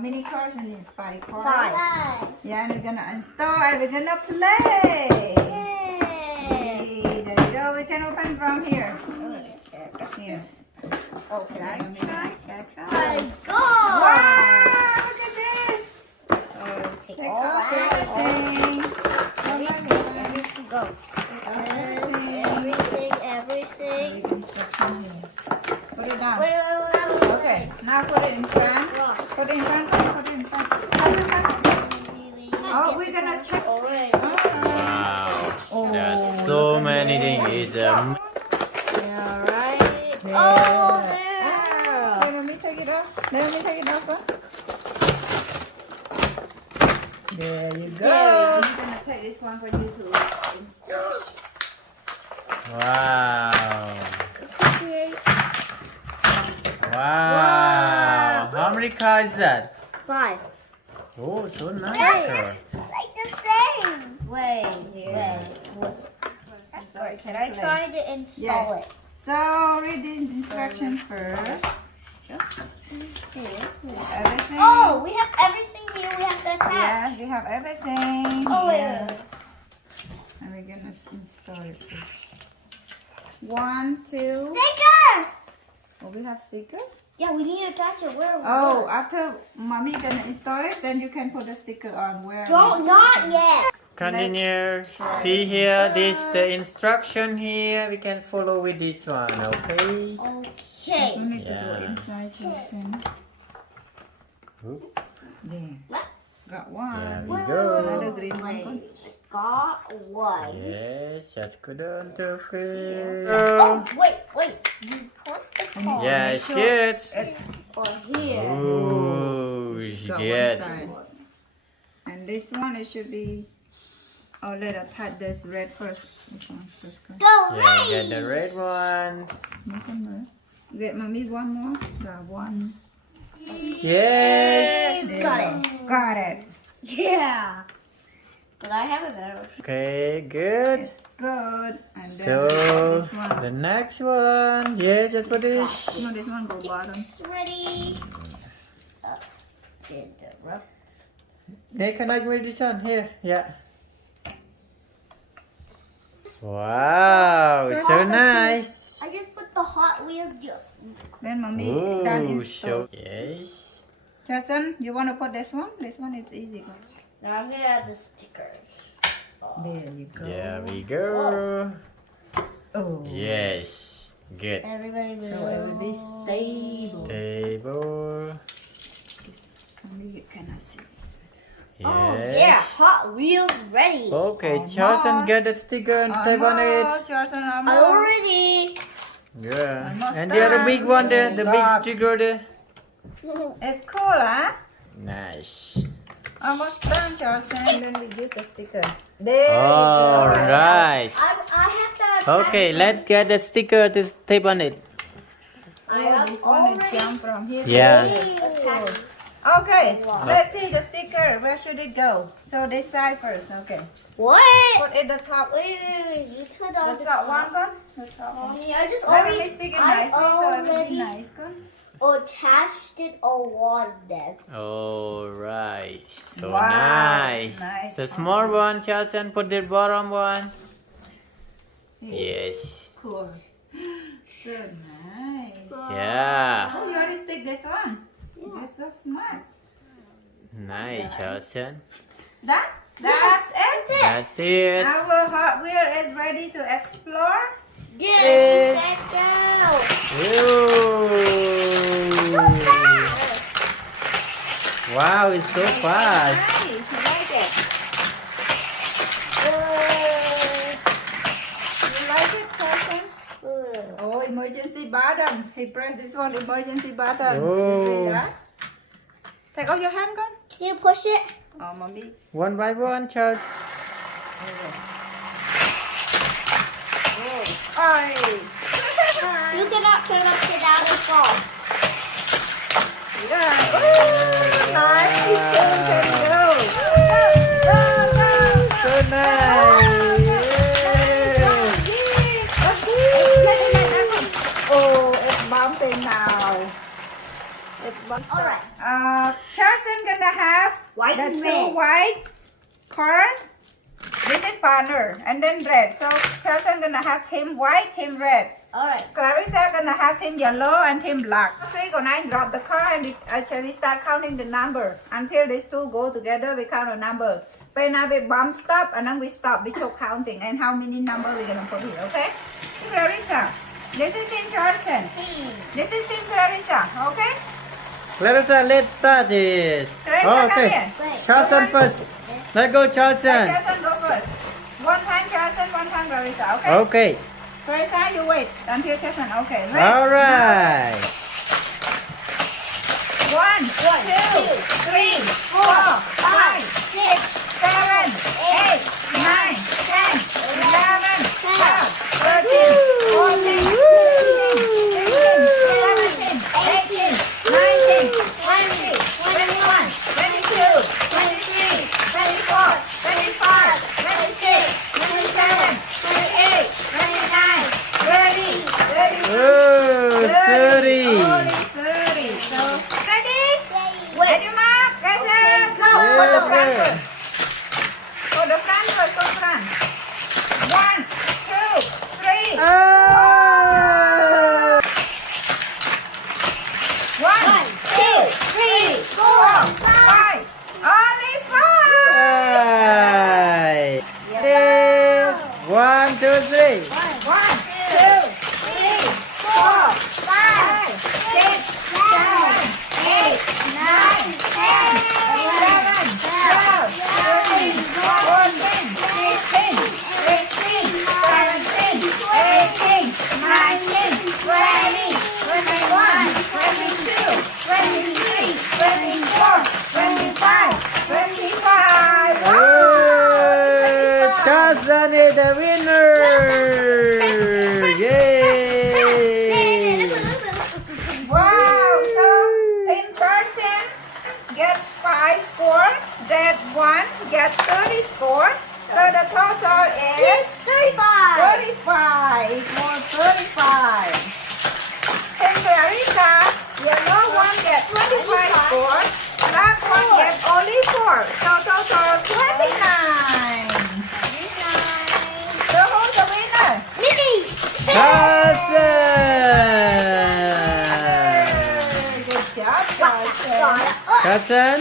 many cards you need? 5 cards? 5. Yeah, and we're gonna install and we're gonna play. Yay, there you go. We can open from here. Here. Oh, can I try? My God! Wow, look at this. Take Take all off that everything. Everything go. Everything. Everything. Instruction here. Put it down. Wait. Okay, now put it in front. Put it in front. Put it in front. Oh, we're gonna check. Alright. Wow. Oh, There's so look at many this. things. Alright. There. Oh, Let me take it off. Let me take it off. Huh? There you go. I'm gonna take this one for you to install. Wow. Okay. Wow. How many cards is that? 5. Oh, so nice. Like the same. Wait. Yeah. Wait. Can I try to install it? So read the instructions first. Everything. Oh, we have everything here. We have to attach. Yeah, we have everything. Oh, here. wait. And we're gonna install it first. 1, 2. Stickers! Oh, we have sticker. Yeah, we need to attach it. Where? Oh, after mommy gonna install it, then you can put the sticker on where. Don't, not yet. Continue. See here, this the instruction here. We can follow with this one, okay? Yes, we Okay. need to Yeah. go inside person. Oop. There. What? Got There one. we go. Another green one. Wait, got one. Yes, just go down to fill. Oh, wait. You put the card Yeah, it's good. on here. Oh, It's it's got good. one side. And this one, it should be. Oh, let us touch this red first. This one first. Go. Go Yeah, get the red one. Get mommy one more. Got one. Yes. There Got you go. Got it. Yeah. But I have a better. Okay, good. It's good. And then So this one. the next one, yes, just put this. No, this one go bottom. It's ready. Interrupt. Hey, can I with this one here? Yeah. Wow, so nice. I just put the Hot Wheels. Then mommy done Ooh, install. so yes. Jason, you want to put this one? This one is easy. Now I'm gonna add the stickers. There you go. There we go. Oh. Yes, good. Everybody So it will be stable. Stable. Mommy cannot see this. Oh Yes. yeah, Hot Wheels ready. Okay, Charleson, get the sticker and tape on it. Jason, Already. Yeah. Almost And the other done. big one there, the big God. sticker there. It's cool, huh? Nice. Almost done, Jason. And then we use the sticker. There you All go. right. I have to attach Okay, let's get the sticker to tape on it. I Oh, have this one will already jump from here. to Yeah. there. attached. Okay, let's see the sticker. Where should it go? So this side first. Okay. What? Put it the top. Wait. You put on The top one, gone. The top one. Mommy, I just Let me already, stick it I nicely so it will be already nice, gone. attached it on them. All right. So Wow, nice. nice. The small one, Charleson, put the bottom one. Yeah. Yes. Cool. So nice. Yeah. Oh, you already stick this one. You're so smart. Nice, Charleson. Done? That's it. That's it. Our Hot Wheel is ready to explore. Yeah, let's go. Ooh. Wow, it's so fast. Nice. I like it. You like it, Jason? Oh, emergency button. He pressed this one, emergency button. You see Oh. that? Take off your hand, gone. Can you push it? Oh, mommy. One by one, Charles. Oi. You cannot turn upside down and fall. Yeah. Ooh, nice. Can go. Go. So nice. Oh, it's bumping now. It's bumping. All right. Charleson, White The and two red. white cars. This is partner, and then red. So Charleson gonna have team white, team red. Alright. Clarissa gonna have team yellow and team black. So we're gonna drop the car and we start counting the number until these two go together. We count the number. When now we bump stop and then we stop. We keep counting and how many number we're gonna put here. Okay? Clarissa, this is team Charleson. This is team Clarissa. Okay? Clarissa, let's start it. Clarissa, Oh, come okay. here. Charleson first. Let's go, Charleson. Charleson go first. One time Charleson, one time Clarissa. Okay? Okay. Clarissa, you wait until Charleson. Okay. Ready? All right. 1, 2, 3, 4, 5, 6, 7, 8, 9, 10, 11, 12, 13, 14, 15, 16, 17, 18, 19, 20, 21, 22, 23, 24, 25, 26, 27, 28, 29, 30, 31. Oh, 30. Only 30. So, ready? Ready, Mark? Guys, go. Yeah, Put the front yeah. first. Put the front first. Go front. 1, 2, 3. Ah! 1, 2, 3, 4, 5. Only 5. Right. Yeah. 1, 2, 3. 1, 2, 3, 4, 5, 6, 7, 8, 9, 10, 11, 12, 13, 14, 15, 16, 17, 18, 19, 20, 21, 22, 23, 24, 25, 25. Oh, Charleson is the winner. Yay. Wow, so Team Charleson get 5 score, that one get 30 score. So the total is 35. 35 for 35. Team Clarissa, yellow one get 25 score, black one get only 4. So total 29. So who's the winner? Lily. Charleson. Good job, Charleson. Charleson.